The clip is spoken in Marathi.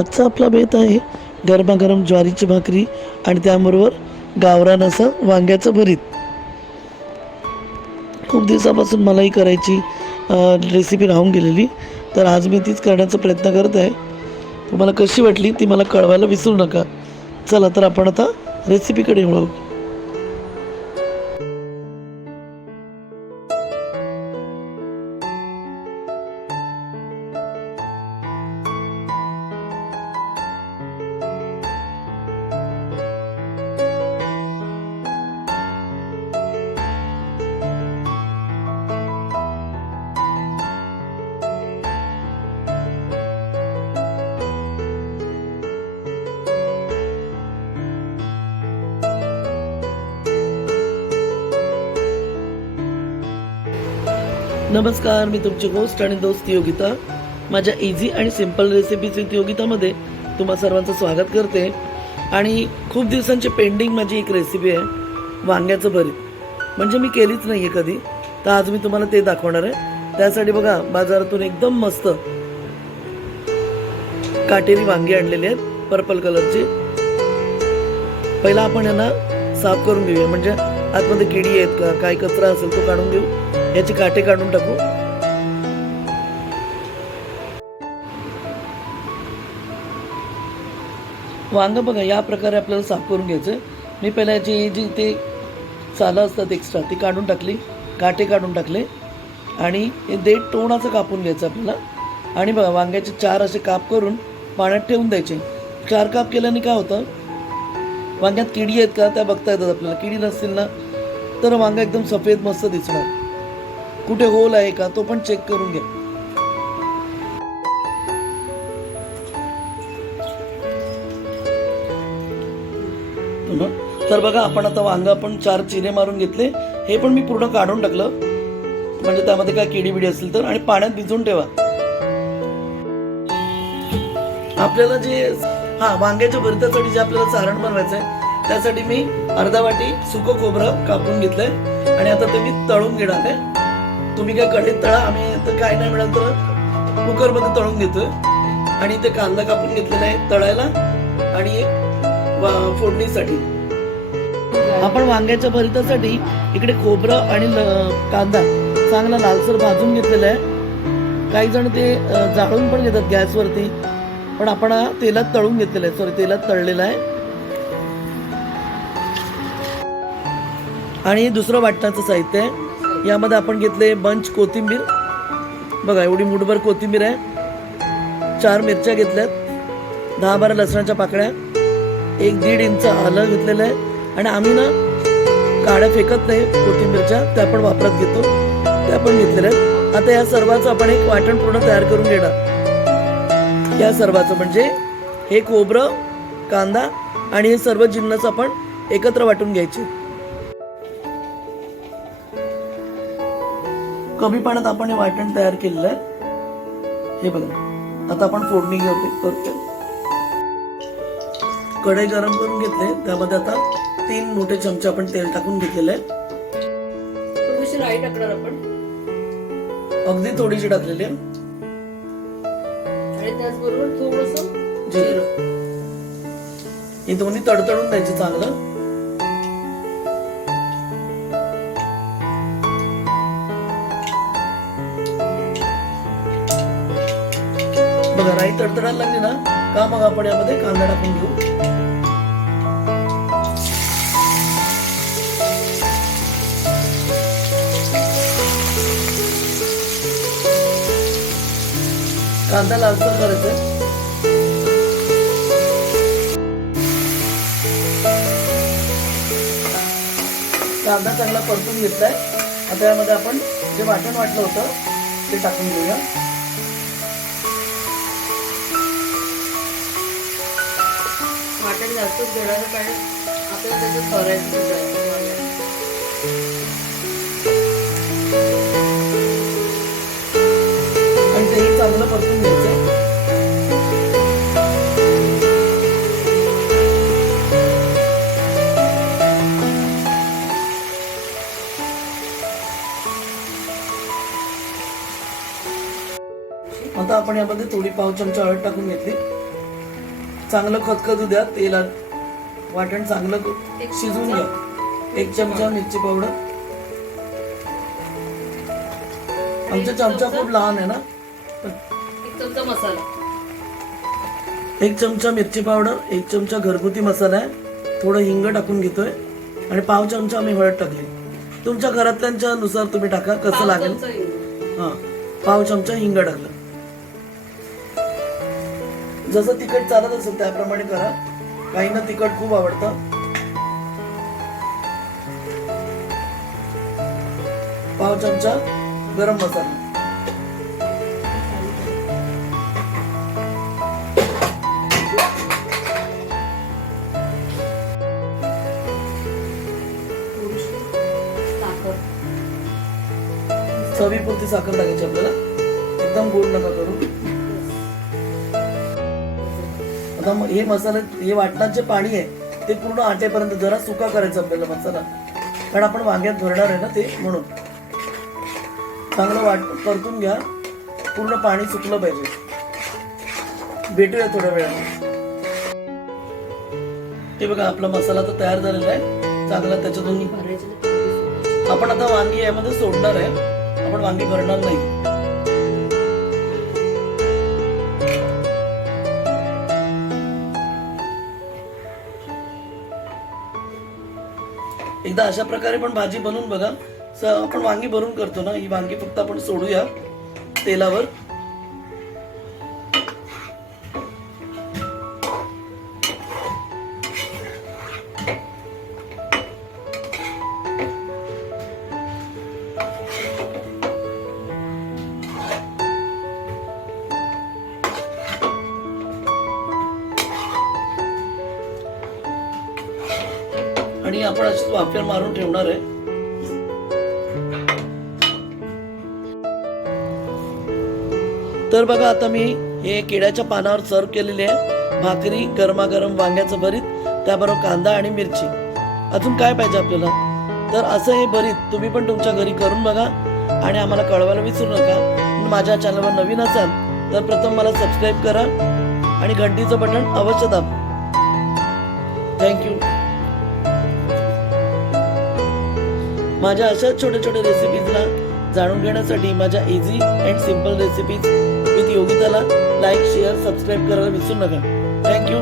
आजचा आपला बेत आहे गरमागरम ज्वारीची भाकरी आणि त्याबरोबर गावरान असं वांग्याचं भरीत. खूप दिवसापासून मलाही करायची रेसिपी राहून गेलेली. तर आज मी तीच करण्याचा प्रयत्न करत आहे. तुम्हाला कशी वाटली ती मला कळवायला विसरू नका. चला तर आपण आता रेसिपीकडे वळू. नमस्कार मी तुमची होस्ट आणि दोस्त योगिता. माझ्या इझी आणि सिंपल रेसिपीज विथ योगितामध्ये तुम्हा सर्वांचं स्वागत करते. आणि खूप दिवसांची पेंडिंग माझी एक रेसिपी आहे वांग्याचं भरीत. म्हणजे मी केलीच नाही आहे कधी. तर आज मी तुम्हाला ते दाखवणार आहे. त्यासाठी बघा बाजारातून एकदम मस्त काटेरी वांगी आणलेली आहेत पर्पल कलरची पहिला आपण यांना साफ करून घेऊया. म्हणजे आतमध्ये किडी आहेत का काय कचरा असेल तो काढून घेऊ. याचे काटे काढून टाकू. वांग बघा या प्रकारे आपल्याला साफ करून घ्यायचं. मी पहिला याची जी ते चालं असतात एक्स्ट्रा ती काढून टाकली काटे काढून टाकले. आणि हे देठ तोंडाचं कापून घ्यायचं आपल्याला. आणि बघा वांग्याचे चार असे काप करून पाण्यात ठेवून द्यायचे. चार काप केल्याने काय होतं? वांग्यात किडी आहेत का? त्या बघता येतात आपल्याला. किडी नसतील ना तर वांगा एकदम सफेद मस्त दिसणार. कुठे होल आहे का तो पण चेक करून घ्या. तर बघा आपण आता वांगा आपण चार चिरे मारून घेतले. हे पण मी पूर्ण काढून टाकलं. म्हणजे त्यामध्ये काय किडी बिडी असेल तर आणि पाण्यात भिजवून ठेवा. आपल्याला जे हा वांग्याच्या भरत्यासाठी जे आपल्याला सारण बनवायचं आहे त्यासाठी मी अर्धा वाटी सुकं खोबरं कापून घेतलंय. आणि आता ते मी तळून घेणार आहे. तुम्ही काय कढीत तळा आम्ही तर काय नाही मिळालं तर कुकरमध्ये तळून घेतोय. आणि ते कांदा कापून घेतलेला आहे तळायला आणि एक फोडणीसाठी. आपण वांग्याच्या भरितासाठी इकडे खोबरं आणि कांदा चांगला लालसर भाजून घेतलेला आहे. काही जण ते जाळून पण घेतात गॅसवरती पण आपण तेलात तळून घेतलेला आहे. सॉरी तेलात तळलेला आहे. आणि दुसरं वाटणाचं साहित्य आहे. यामध्ये आपण घेतले बंच कोथिंबीर. बघा एवढी मुठभर कोथिंबीर आहे. चार मिरच्या घेतल्यात. दहा बारा लसणाच्या पाकळ्या. एक दीड इंच आलं घेतलेलं आहे. आणि आम्ही ना काड्या फेकत नाही कोथिंबीरच्या त्या पण वापरत घेतो. त्या पण घेतलेल्या आहेत. आता या सर्वाचं आपण एक वाटण पूर्ण तयार करून घेणार. या सर्वाचं म्हणजे हे खोबरं कांदा आणि हे सर्व जिन्नस आपण एकत्र वाटून घ्यायचे. कमी पाण्यात आपण हे वाटण तयार केलेलं आहे. हे बघा. आता आपण फोडणी घेऊ करतो कढई गरम करून घेतले. त्यामध्ये आता तीन मोठे चमचे आपण तेल टाकून घेतलेले आहे. आपण. अगदी थोडीशी टाकलेली आहे. आणि त्याचबरोबर थोडस जिरं. हे दोन्ही तडतडून द्यायचे चांगलं. बघा राई तडतडायला लागली ना का मग आपण यामध्ये कांदा टाकून घेऊ? कांदा लालसर करायचा आहे. कांदा चांगला परतून घेतलाय. आता यामध्ये आपण जे वाटण वाटलं होतं ते टाकून घेऊया. जास्तच घेणार कारण आपल्याला त्याचं करायचं सुद्धा आणि तेही चांगलं परतून घ्यायचं आता आपण यामध्ये थोडी पाव चमचा हळद टाकून घेतली. चांगलं खतखतू द्या तेलात वाटण चांगलं शिजवून चमचा. घ्या. एक चमचा मिरची पावडर. आमचा चमचा. खूप लहान आहे ना? एक चमचा मसाला. एक चमचा मिरची पावडर एक चमचा घरगुती मसाला आहे. थोडं हिंग टाकून घेतोय. आणि पाव चमचा आम्ही हळद टाकली. तुमच्या घरातल्यांच्या नुसार तुम्ही टाका कसं लागेल. हा पाव चमचा हिंग टाकलं. जसं तिखट चालत असेल त्याप्रमाणे करा. काहींना तिखट खूप आवडतं. पाव चमचा गरम मसाला. साखर चवीपुरती साखर लागायची आपल्याला. एकदम गोड नका करू. आता मग हे मसाले हे वाटणात जे पाणी आहे ते पूर्ण आटेपर्यंत जरा सुका करायचं आपल्याला मसाला. कारण आपण वांग्यात भरणार आहे ना ते म्हणून. चांगलं वाट परतून घ्या. पूर्ण पाणी सुकलं पाहिजे. भेटूया थोड्या वेळाने. ते बघा आपला मसाला तर तयार झालेला आहे. चांगला त्याच्यातून आपण आता वांगी यामध्ये सोडणार आहे. आपण वांगी भरणार नाही. एकदा अशा प्रकारे पण भाजी बनवून बघा. आपण वांगी भरून करतो ना ही वांगी फक्त आपण सोडूया तेलावर. आणि आपण अशीच वाफेर मारून ठेवणार आहे. तर बघा आता मी हे केळ्याच्या पानावर सर्व केलेले आहे. भाकरी गरमागरम वांग्याचं भरीत त्याबरोबर कांदा आणि मिरची. अजून काय पाहिजे आपल्याला? तर असं हे भरीत तुम्ही पण तुमच्या घरी करून बघा आणि आम्हाला कळवायला विसरू नका. माझ्या चॅनलवर नवीन असाल तर प्रथम मला सबस्क्राईब करा आणि घंटीचं बटन अवश्य दाब. थँक्यू माझ्या अशाच छोट्या छोट्या रेसिपीजला जाणून घेण्यासाठी माझ्या easy and simple recipes with योगिताला like share subscribe करायला विसरू नका. थँक्यू